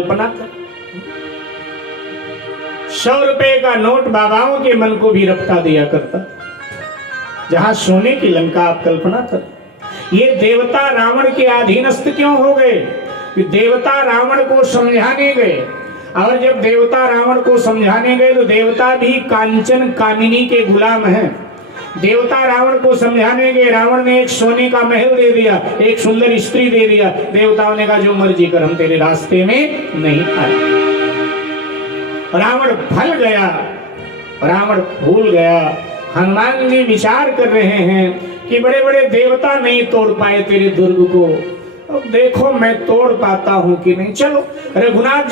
कल्पना कर, 100 रुपए का नोट बाबाओं के मन को भी रपटा दिया करता। जहां सोने की लंका, आप कल्पना कर, ये देवता रावण के अधीनस्थ क्यों हो गए? कि देवता रावण को समझाने गए, और जब देवता रावण को समझाने गए तो देवता भी कांचन कामिनी के गुलाम हैं। देवता रावण को समझाने गए, रावण ने एक सोने का महल दे दिया, एक सुंदर स्त्री दे दिया। देवताओं ने कहा जो मर्जी कर, हम तेरे रास्ते में नहीं आए। रावण फल गया, रावण भूल गया। हनुमान जी विचार कर रहे हैं कि बड़े बड़े देवता नहीं तोड़ पाए तेरे दुर्ग को, अब देखो मैं तोड़ पाता हूं कि नहीं। चलो रघुनाथ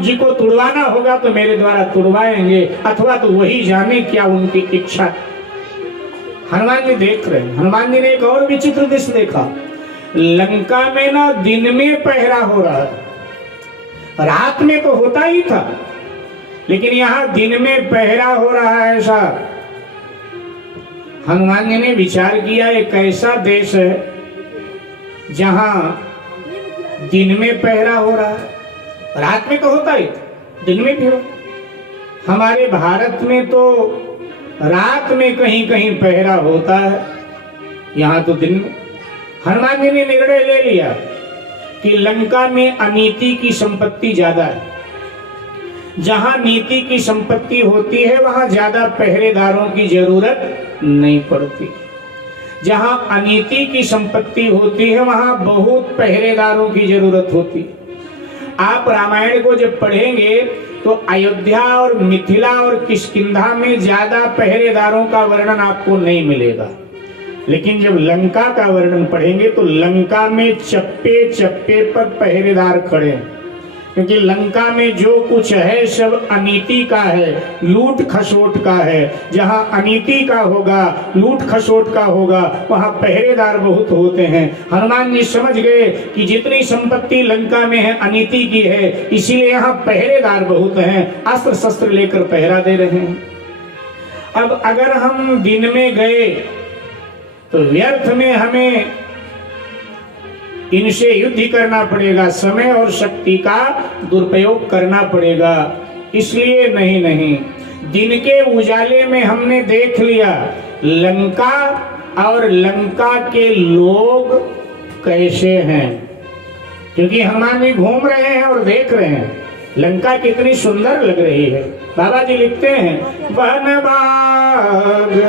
जी को तुड़वाना होगा तो मेरे द्वारा तुड़वाएंगे, अथवा तो वही जाने क्या उनकी इच्छा। हनुमान जी देख रहे हैं। हनुमान जी ने एक और विचित्र दृश्य देखा। लंका में ना दिन में पहरा हो रहा है, रात में तो होता ही था, लेकिन यहां दिन में पहरा हो रहा है। ऐसा हनुमान जी ने विचार किया, एक ऐसा देश है जहां दिन में पहरा हो रहा है, रात में तो होता ही, दिन में भी हो। हमारे भारत में तो रात में कहीं कहीं पहरा होता है, यहां तो दिन में। हनुमान जी ने निर्णय ले लिया कि लंका में अनीति की संपत्ति ज्यादा है। जहां नीति की संपत्ति होती है वहां ज्यादा पहरेदारों की जरूरत नहीं पड़ती। जहां अनीति की संपत्ति होती है वहां बहुत पहरेदारों की जरूरत होती है। आप रामायण को जब पढ़ेंगे तो अयोध्या और मिथिला और किष्किंधा में ज्यादा पहरेदारों का वर्णन आपको नहीं मिलेगा, लेकिन जब लंका का वर्णन पढ़ेंगे तो लंका में चप्पे चप्पे पर पहरेदार खड़े हैं, क्योंकि लंका में जो कुछ है सब अनीति का है, लूट खसोट का है। जहां अनीति का होगा, लूट खसोट का होगा, वहां पहरेदार बहुत होते हैं। हनुमान जी समझ गए कि जितनी संपत्ति लंका में है अनीति की है, इसीलिए यहाँ पहरेदार बहुत हैं, अस्त्र शस्त्र लेकर पहरा दे रहे हैं। अब अगर हम दिन में गए तो व्यर्थ में हमें इनसे युद्ध करना पड़ेगा, समय और शक्ति का दुरुपयोग करना पड़ेगा। इसलिए नहीं, दिन के उजाले में हमने देख लिया लंका और लंका के लोग कैसे हैं, क्योंकि हनुमान जी घूम रहे हैं और देख रहे हैं लंका कितनी सुंदर लग रही है। बाबा जी लिखते हैं, वन बाग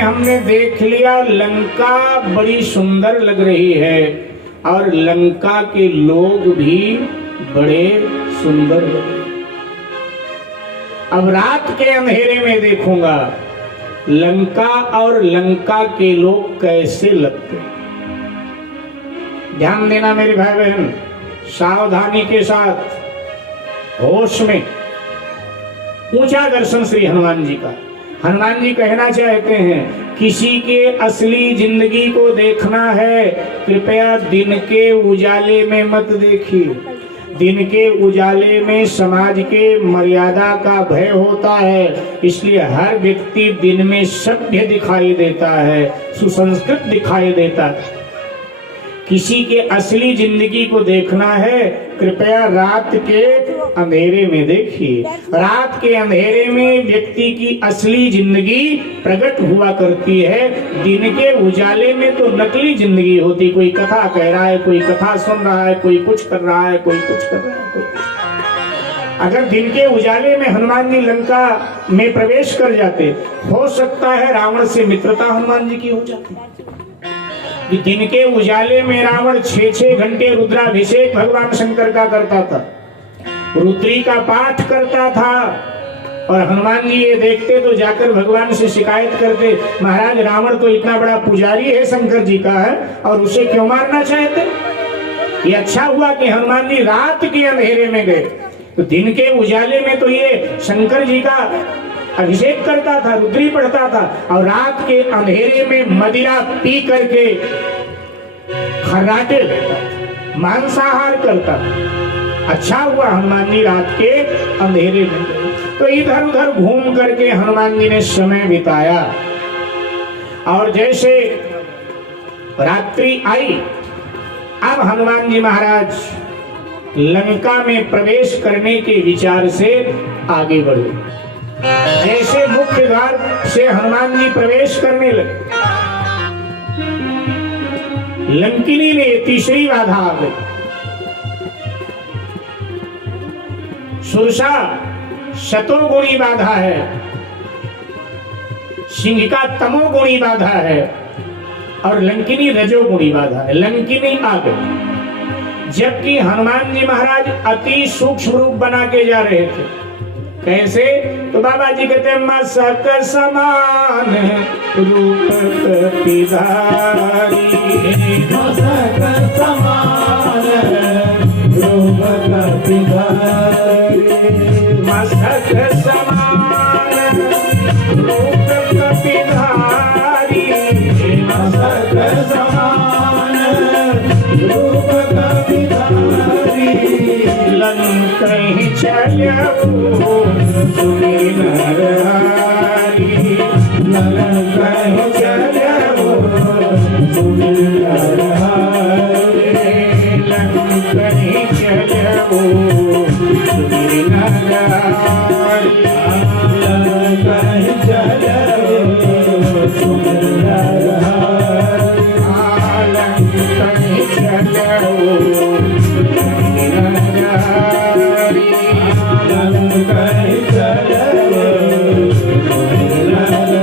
हमने देख लिया लंका बड़ी सुंदर लग रही है और लंका के लोग भी बड़े सुंदर लग रहे हैं। अब रात के अंधेरे में देखूंगा लंका और लंका के लोग कैसे लगते। ध्यान देना मेरे भाई बहन, सावधानी के साथ, होश में। ऊंचा दर्शन श्री हनुमान जी का। हनुमान जी कहना चाहते हैं, किसी के असली जिंदगी को देखना है, कृपया दिन के उजाले में मत देखिए। दिन के उजाले में समाज के मर्यादा का भय होता है, इसलिए हर व्यक्ति दिन में सभ्य दिखाई देता है, सुसंस्कृत दिखाई देता है। किसी के असली जिंदगी को देखना है, कृपया रात के अंधेरे में देखिए। रात के अंधेरे में व्यक्ति की असली जिंदगी प्रकट हुआ करती है, दिन के उजाले में तो नकली जिंदगी होती। कोई कथा कह रहा है, कोई कथा सुन रहा है, कोई कुछ कर रहा है, कोई कुछ कर रहा है, कोई कुछ। अगर दिन के उजाले में हनुमान जी लंका में प्रवेश कर जाते, हो सकता है रावण से मित्रता हनुमान जी की हो जाती। दिन के उजाले में रावण 6-6 घंटे रुद्राभिषेक भगवान शंकर का करता था, रुद्री का पाठ करता था, और हनुमान जी ये देखते तो जाकर भगवान से शिकायत करते, महाराज रावण तो इतना बड़ा पुजारी है शंकर जी का है, और उसे क्यों मारना चाहते। ये अच्छा हुआ कि हनुमान जी रात के अंधेरे में गए, तो दिन के उजाले में तो ये शंकर जी का अभिषेक करता था, रुद्री पढ़ता था, और रात के अंधेरे में मदिरा पी करके खर्राटे लेता, मांसाहार करता। अच्छा हुआ हनुमान जी रात के अंधेरे में गए, तो इधर उधर घूम करके हनुमान जी ने समय बिताया। और जैसे रात्रि आई, अब हनुमान जी महाराज लंका में प्रवेश करने के विचार से आगे बढ़े। जैसे मुख्य द्वार से हनुमान जी प्रवेश करने लगे, लंकिनी ने तीसरी बाधा आ गई। सुरसा शतोगुणी बाधा है, सिंहिका तमोगुणी बाधा है, और लंकिनी रजोगुणी बाधा है। लंकिनी आ गई, जबकि हनुमान जी महाराज अति सूक्ष्म रूप बना के जा रहे थे। कैसे? तो बाबा जी कहते हैं, मस्तक समान रूप कपिधारी, मस्तक समान रूप कपिधारी, मस्तक समान रूप कपिधारी, मस्तक समान रूप कपिधारी, लंकहि चलऊ सुनि नरहरि, लंकहि चलऊ सुनि नरहरि, लंकहि चलऊ सुनि नरहरि, लंकहि चलऊ सुनि नरहरि, लंकहि चलऊ सुनि नरहरि, लंकहि चलऊ सुनि नरहरि।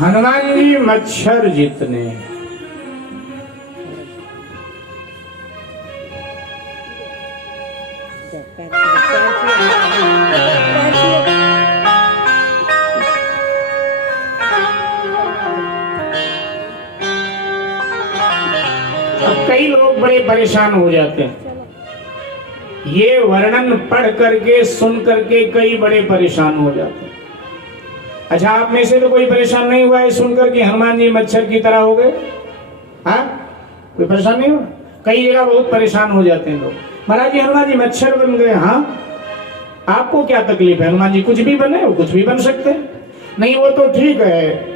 हनुमान जी मच्छर जितने, कई लोग बड़े परेशान हो जाते हैं। ये वर्णन पढ़ करके सुन करके कई बड़े परेशान हो जाते हैं। अच्छा, आप में से तो कोई परेशान नहीं हुआ है सुनकर कि हनुमान जी मच्छर की तरह हो गए? हाँ, कोई परेशान नहीं हुआ? कई जगह बहुत परेशान हो जाते हैं लोग, महाराज जी हनुमान जी मच्छर बन गए। हाँ, आपको क्या तकलीफ है? हनुमान जी कुछ भी बने, वो कुछ भी बन सकते हैं। नहीं, वो तो ठीक है,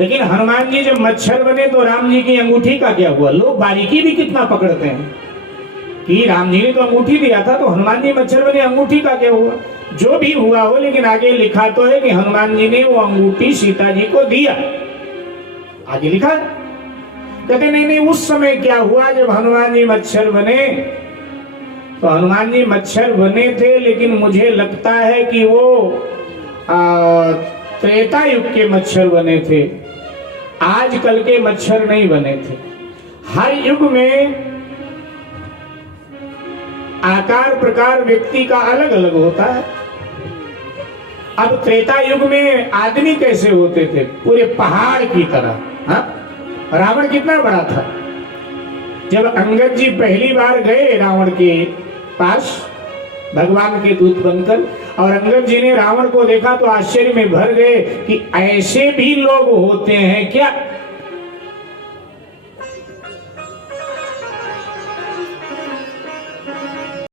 लेकिन हनुमान जी जब मच्छर बने तो राम जी की अंगूठी का क्या हुआ? लोग बारीकी भी कितना पकड़ते हैं कि राम जी ने तो अंगूठी दिया था, तो हनुमान जी मच्छर बने, अंगूठी का क्या हुआ? जो भी हुआ हो, लेकिन आगे लिखा तो है कि हनुमान जी ने वो अंगूठी सीता जी को दिया, आगे लिखा। कहते नहीं नहीं, उस समय क्या हुआ जब हनुमान जी मच्छर बने? तो हनुमान जी मच्छर बने थे, लेकिन मुझे लगता है कि वो त्रेता युग के मच्छर बने थे, आजकल के मच्छर नहीं बने थे। हर युग में आकार प्रकार व्यक्ति का अलग अलग होता है। अब त्रेता युग में आदमी कैसे होते थे? पूरे पहाड़ की तरह। हाँ, रावण कितना बड़ा था? जब अंगद जी पहली बार गए रावण के पास, भगवान के दूत बनकर। और अंगद जी ने रावण को देखा तो आश्चर्य में भर गए कि ऐसे भी लोग होते हैं क्या।